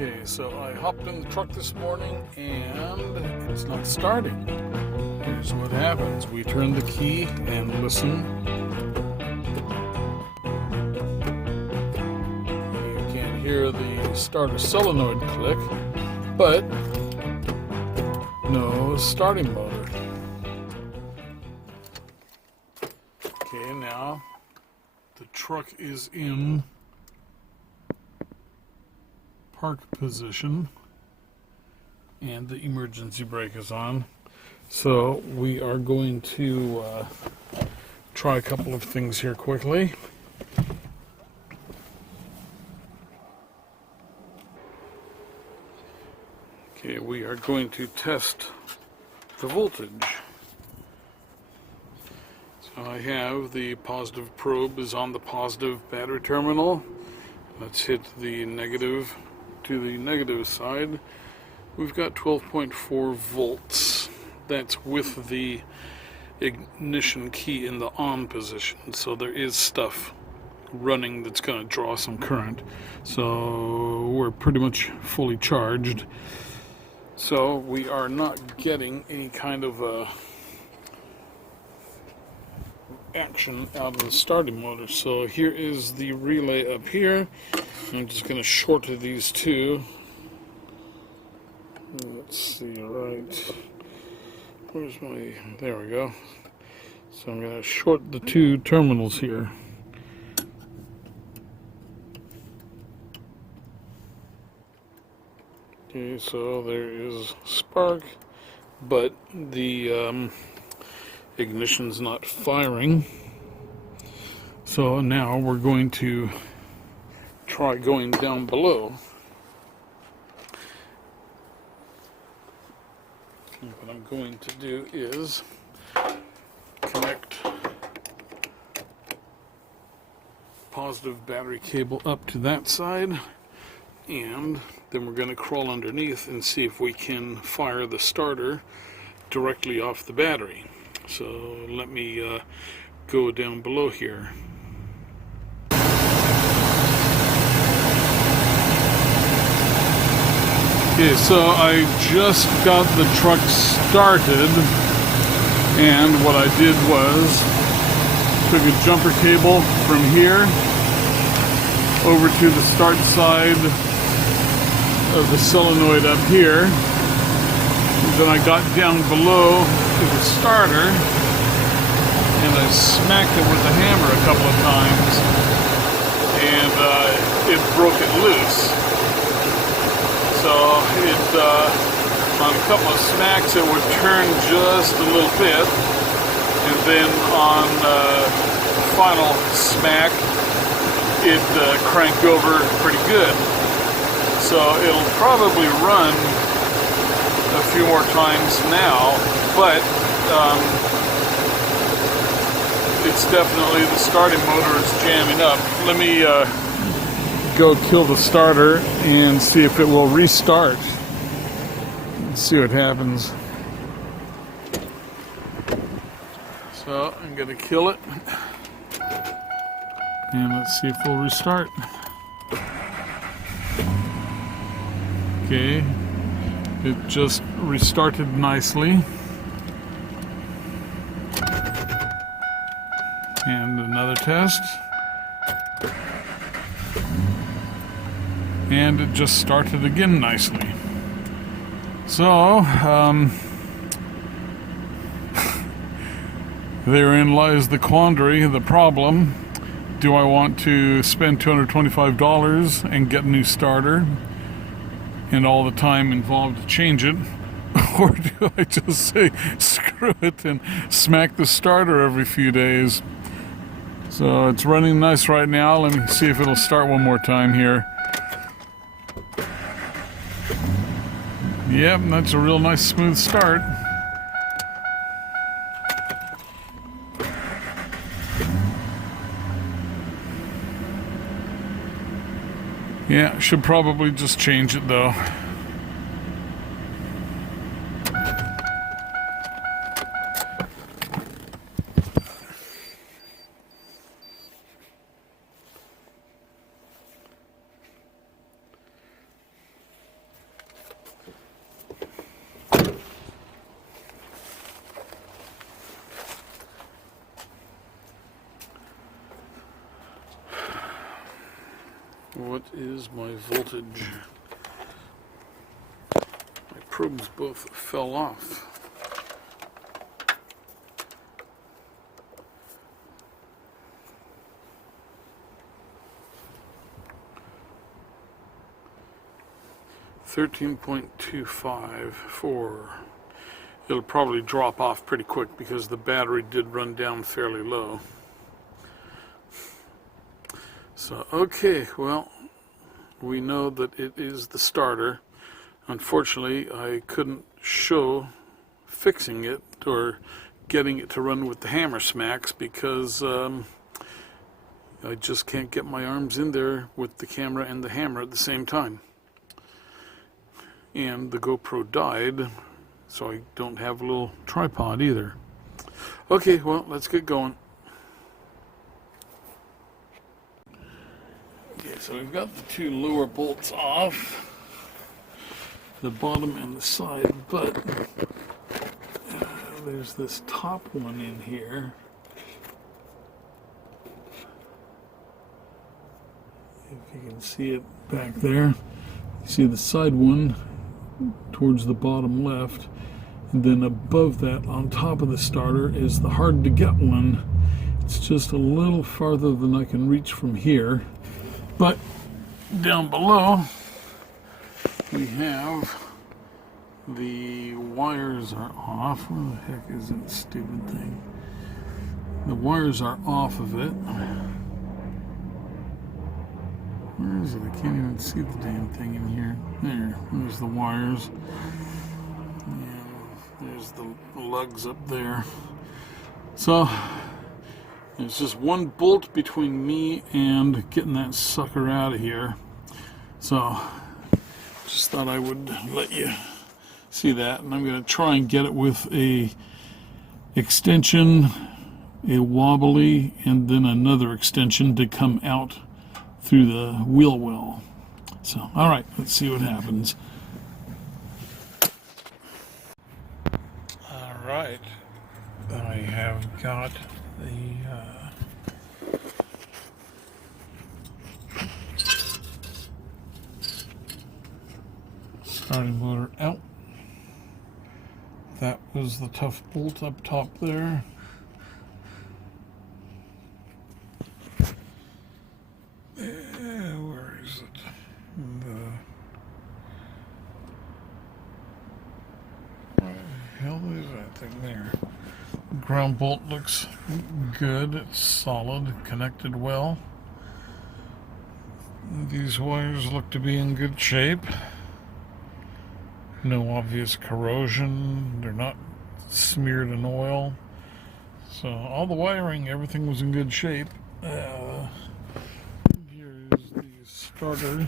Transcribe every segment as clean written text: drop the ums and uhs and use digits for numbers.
Okay, so I hopped in the truck this morning and it's not starting. Here's what happens. We turn the key and listen. You can hear the starter solenoid click, but no starting motor. Okay, now the truck is in park position and the emergency brake is on. So we are going to try a couple of things here quickly. Okay, we are going to test the voltage. So I have the positive probe is on the positive battery terminal. Let's hit the negative to the negative side. We've got 12.4 volts. That's with the ignition key in the on position. So there is stuff running that's going to draw some current. So we're pretty much fully charged. So we are not getting any kind of action out of the starting motor. So here is the relay up here. I'm just going to short these two. Let's see, right. Where's my... There we go. So I'm going to short the two terminals here. Okay, so there is spark, but the ignition's not firing. So now we're going to try going down below. And what I'm going to do is connect positive battery cable up to that side, and then we're going to crawl underneath and see if we can fire the starter directly off the battery. So let me go down below here. Okay, so I just got the truck started, and what I did was took a jumper cable from here over to the start side of the solenoid up here. And then I got down below to the starter and I smacked it with a hammer a couple of times, and it broke it loose. So it, on a couple of smacks, it would turn just a little bit, and then on the final smack, it cranked over pretty good. So it'll probably run a few more times now, but it's definitely, the starting motor is jamming up. Let me go kill the starter and see if it will restart. Let's see what happens. So I'm gonna kill it and let's see if we'll restart. Okay, it just restarted nicely. And another test. And it just started again nicely. So, therein lies the quandary, the problem. Do I want to spend $225 and get a new starter and all the time involved to change it? Or do I just say, screw it, and smack the starter every few days? So it's running nice right now. Let me see if it'll start one more time here. Yep, that's a real nice smooth start. Yeah, should probably just change it though. What is my voltage? My probes both fell off. $13.254. It'll probably drop off pretty quick because the battery did run down fairly low. So, okay, well, we know that it is the starter. Unfortunately, I couldn't show fixing it or getting it to run with the hammer smacks because I just can't get my arms in there with the camera and the hammer at the same time. And the GoPro died, so I don't have a little tripod either. Okay, well, let's get going. Okay, so we've got the two lower bolts off, the bottom and the side, but there's this top one in here. If you can see it back there, you see the side one towards the bottom left, and then above that on top of the starter is the hard to get one. It's just a little farther than I can reach from here, but down below we have the wires are off. Where the heck is that stupid thing? The wires are off of it. Where is it? I can't even see the damn thing in here. There's the wires. And there's the lugs up there. So, there's just one bolt between me and getting that sucker out of here. So, just thought I would let you see that. And I'm going to try and get it with a extension, a wobbly, and then another extension to come out through the wheel well. So, all right, let's see what happens. All right, I have got the starting motor out. That was the tough bolt up top there. Where is it? What the hell is that thing there? Ground bolt looks good. It's solid, connected well. These wires look to be in good shape. No obvious corrosion. They're not smeared in oil. So all the wiring, everything was in good shape. Here's the starter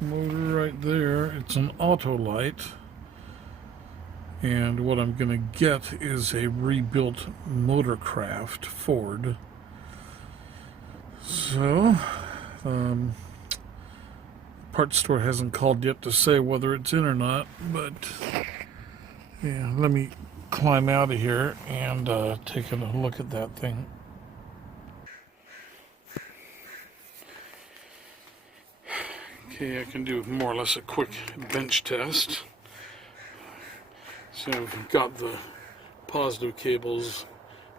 motor right there. It's an Autolite. And what I'm going to get is a rebuilt Motorcraft Ford. So, parts store hasn't called yet to say whether it's in or not, but yeah, let me climb out of here and take a look at that thing. Okay, I can do more or less a quick bench test. So I've got the positive cables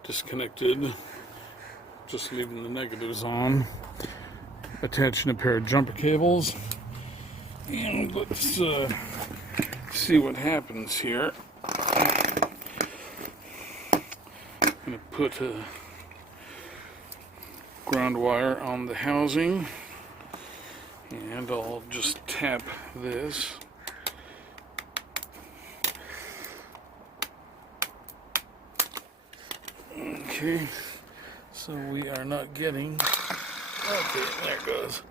disconnected, just leaving the negatives on, attaching a pair of jumper cables, and let's see what happens here. I'm going to put a ground wire on the housing, and I'll just tap this. Okay, so we are not getting, okay, there it goes.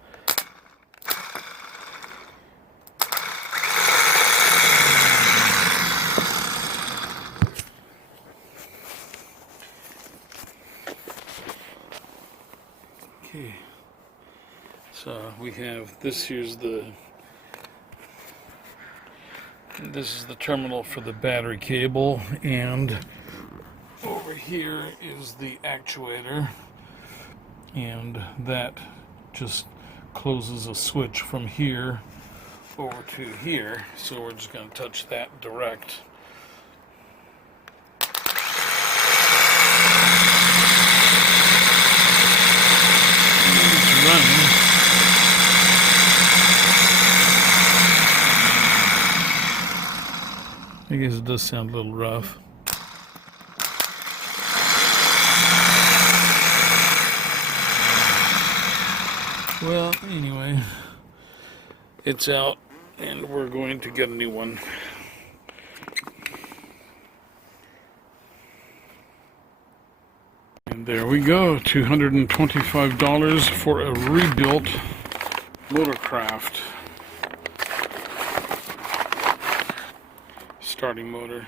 Okay, so we have this. Here's this is the terminal for the battery cable, and over here is the actuator, and that just closes a switch from here over to here, so we're just going to touch that direct. It's running. I guess it does sound a little rough. Well, anyway, it's out, and we're going to get a new one. And there we go, $225 for a rebuilt Motorcraft starting motor.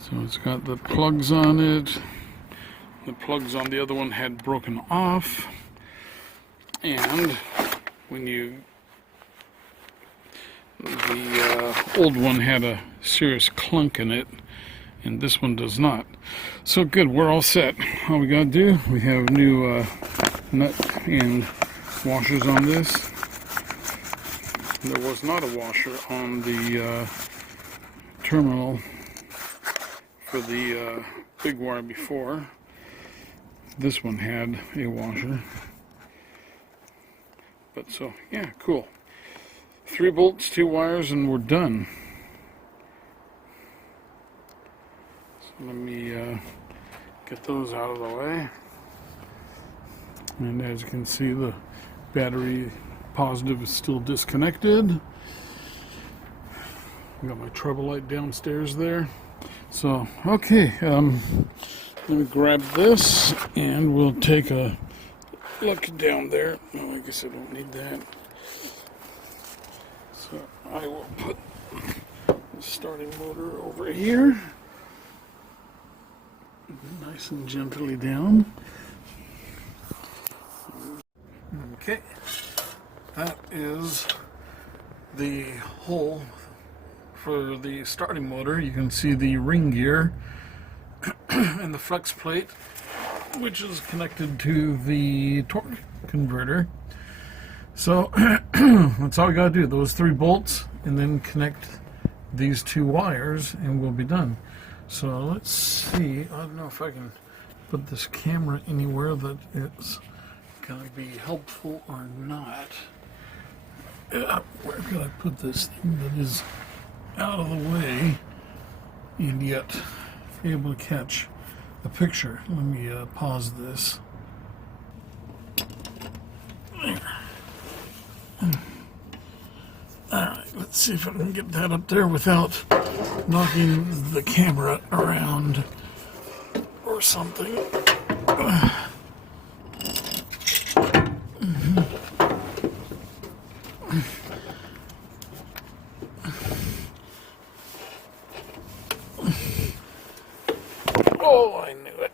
So it's got the plugs on it. The plugs on the other one had broken off, and when the old one had a serious clunk in it, and this one does not. So good, we're all set. All we gotta do, we have new nut and washers on this. There was not a washer on the terminal for the big wire before. This one had a washer. But so, yeah, cool. 3 bolts, 2 wires, and we're done. So let me get those out of the way. And as you can see, the battery positive is still disconnected. I got my trouble light downstairs there. So, okay, let me grab this and we'll take a look down there. Oh, I guess I don't need that. So I will put the starting motor over here. Nice and gently down. Okay, that is the hole for the starting motor. You can see the ring gear and the flex plate, which is connected to the torque converter. So that's all we gotta do, those 3 bolts, and then connect these 2 wires and we'll be done. So let's see, I don't know if I can put this camera anywhere that it's gonna be helpful or not. Where could I put this thing that is out of the way and yet able to catch a picture? Let me pause this. There. Alright, let's see if I can get that up there without knocking the camera around or something. Oh, I knew it.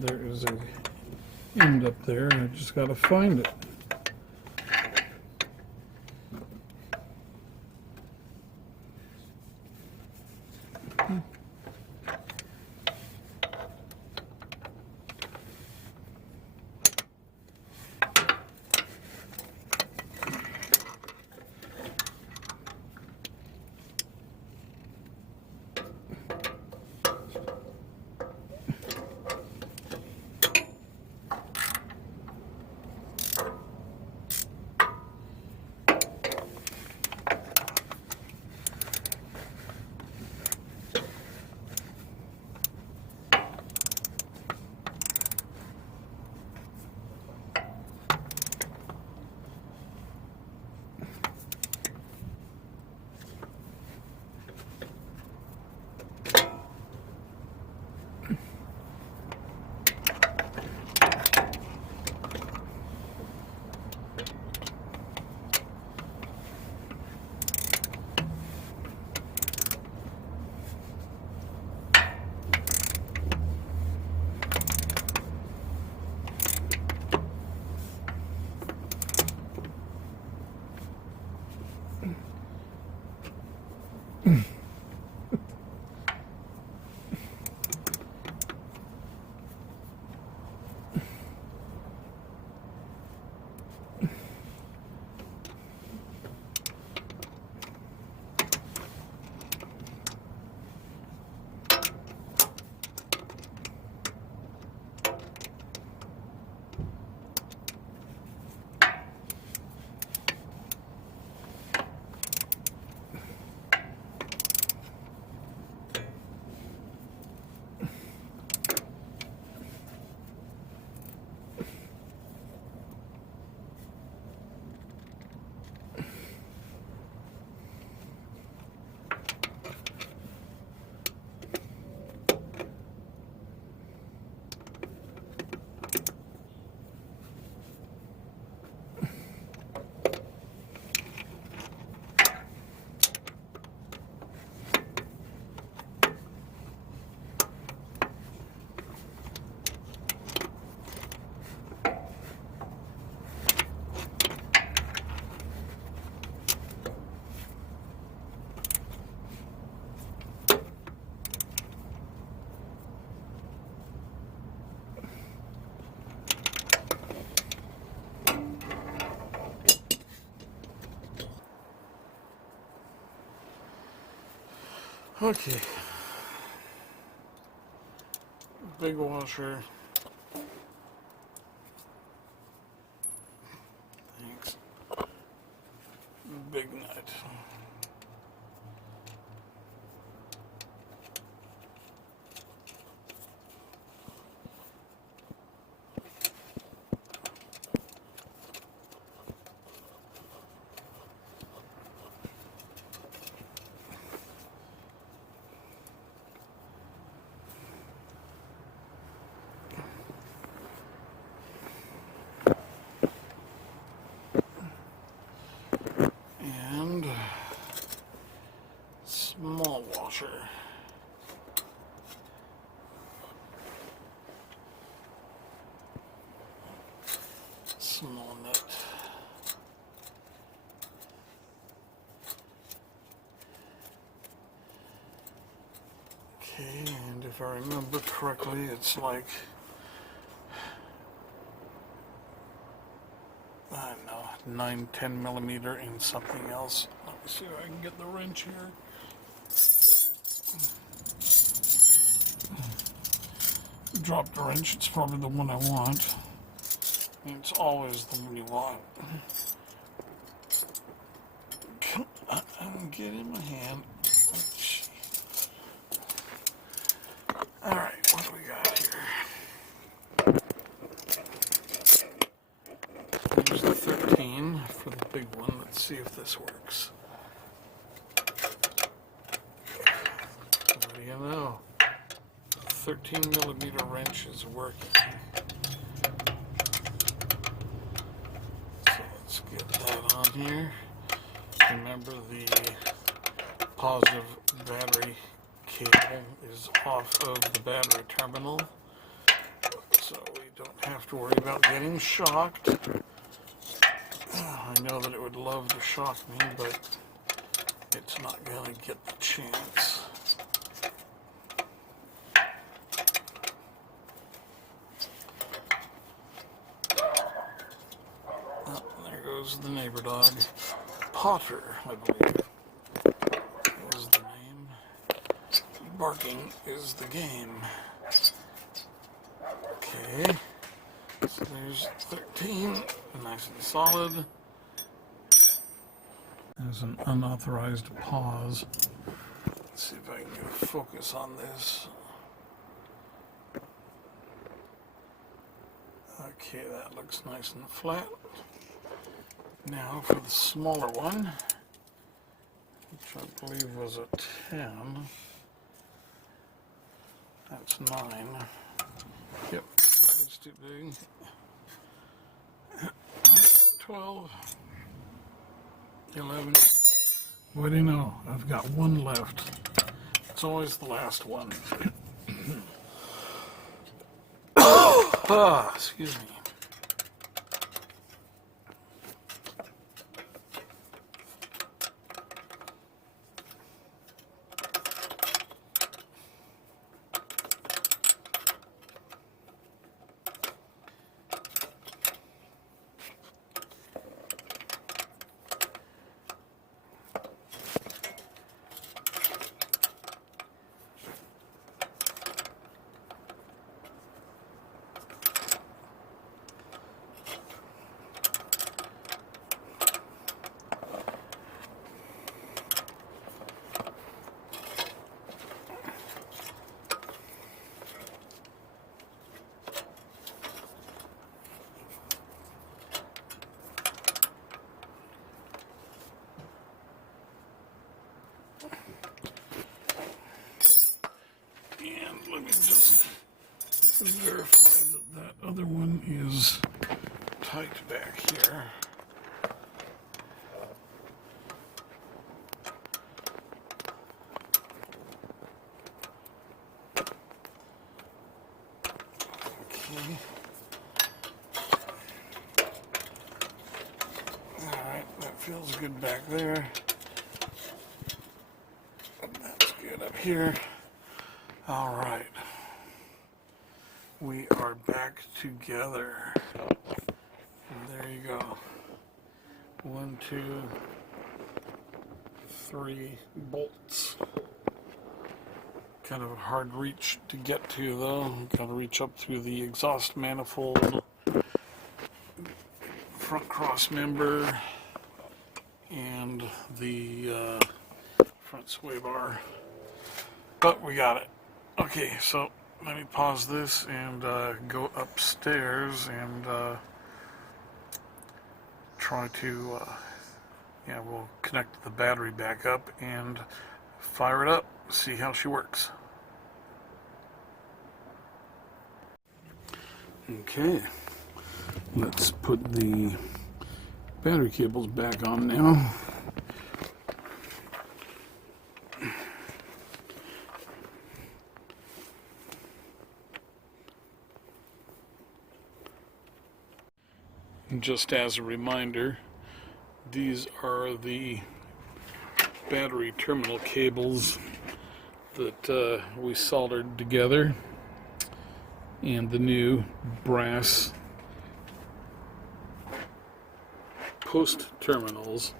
there is a end up there. I just got to find it. Okay. Big washer. Thanks. Big nut. And small washer. Small nut. Okay, and if I remember correctly, it's like, I don't know, 9-10 millimeter and something else. Let me see if I can get the wrench here. Drop the wrench, it's probably the one I want. It's always the one you want. I'm getting my hand. Alright, what do we got here? Here's the 13 for the big one. Let's see if this works. What do you know? 13 millimeter wrench is working. So let's get that on here. Remember, the positive battery cable is off of the battery terminal. have to worry about getting shocked. I know that it would love to shock me, but it's not going to get the chance. Oh, there goes the neighbor dog. Potter, I believe, is the name. Barking is the game. Okay, so there's 13, nice and solid. There's an unauthorized pause. Let's see if I can get a focus on this. Okay, that looks nice and flat. Now for the smaller one, which I believe was a 10. That's 9. Yep, that's too big. 12. 11. What do you know? I've got one left. It's always the last one. Excuse me. Let me just verify that that other one is tight back here. Okay. Alright, that feels good back there. That's good up here. All right, we are back together. And there you go. 1, 2, 3 bolts. Kind of a hard reach to get to though. Got to reach up through the exhaust manifold, front cross member, and the front sway bar. But we got it. Okay, so let me pause this and go upstairs and try to, we'll connect the battery back up and fire it up, see how she works. Okay, let's put the battery cables back on now. Just as a reminder, these are the battery terminal cables that we soldered together, and the new brass post terminals.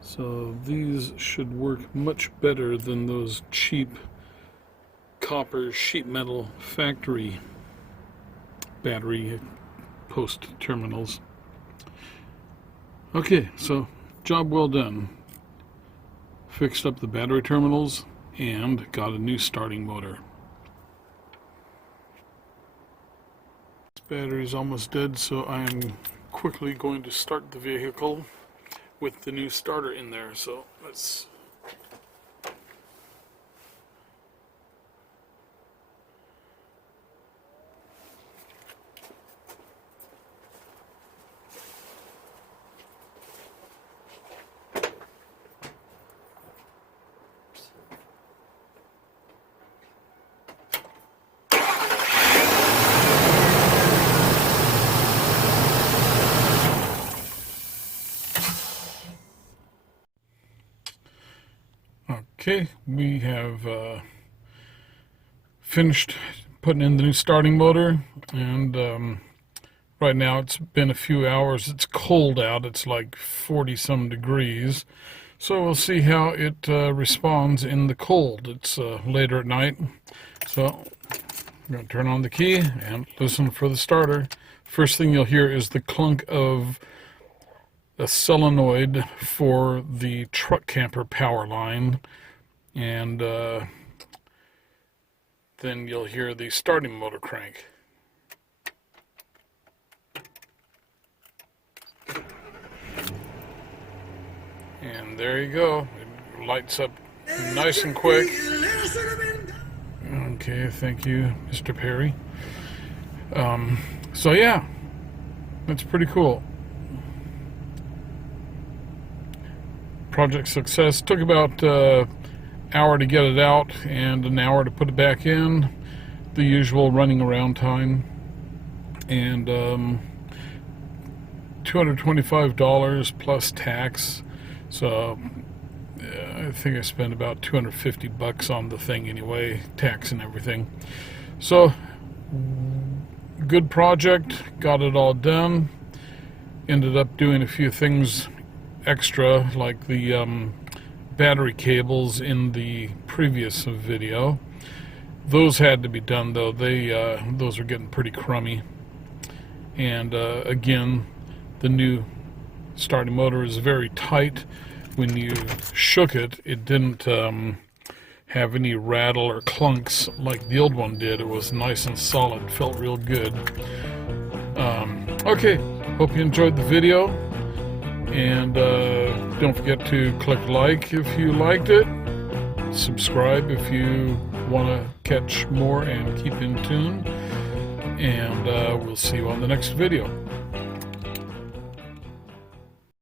So these should work much better than those cheap copper sheet metal factory battery post terminals. Okay, so job well done. Fixed up the battery terminals and got a new starting motor. This battery is almost dead, so I am quickly going to start the vehicle with the new starter in there. So let's Okay, we have finished putting in the new starting motor, and right now it's been a few hours. It's cold out. It's like 40 some degrees. So we'll see how it responds in the cold. It's later at night. So I'm going to turn on the key and listen for the starter. First thing you'll hear is the clunk of a solenoid for the truck camper power line. And then you'll hear the starting motor crank. And there you go. It lights up nice and quick. Okay, thank you, Mr. Perry. So yeah, that's pretty cool. Project success. Took about hour to get it out and an hour to put it back in. The usual running around time. And $225 plus tax. So I think I spent about $250 on the thing anyway, tax and everything. So good project, got it all done. Ended up doing a few things extra, like the battery cables in the previous video. Those had to be done though. Those are getting pretty crummy. And again, the new starting motor is very tight. When you shook it, it didn't have any rattle or clunks like the old one did. It was nice and solid, felt real good. Okay, hope you enjoyed the video, and don't forget to click like if you liked it, subscribe if you want to catch more and keep in tune, and we'll see you on the next video.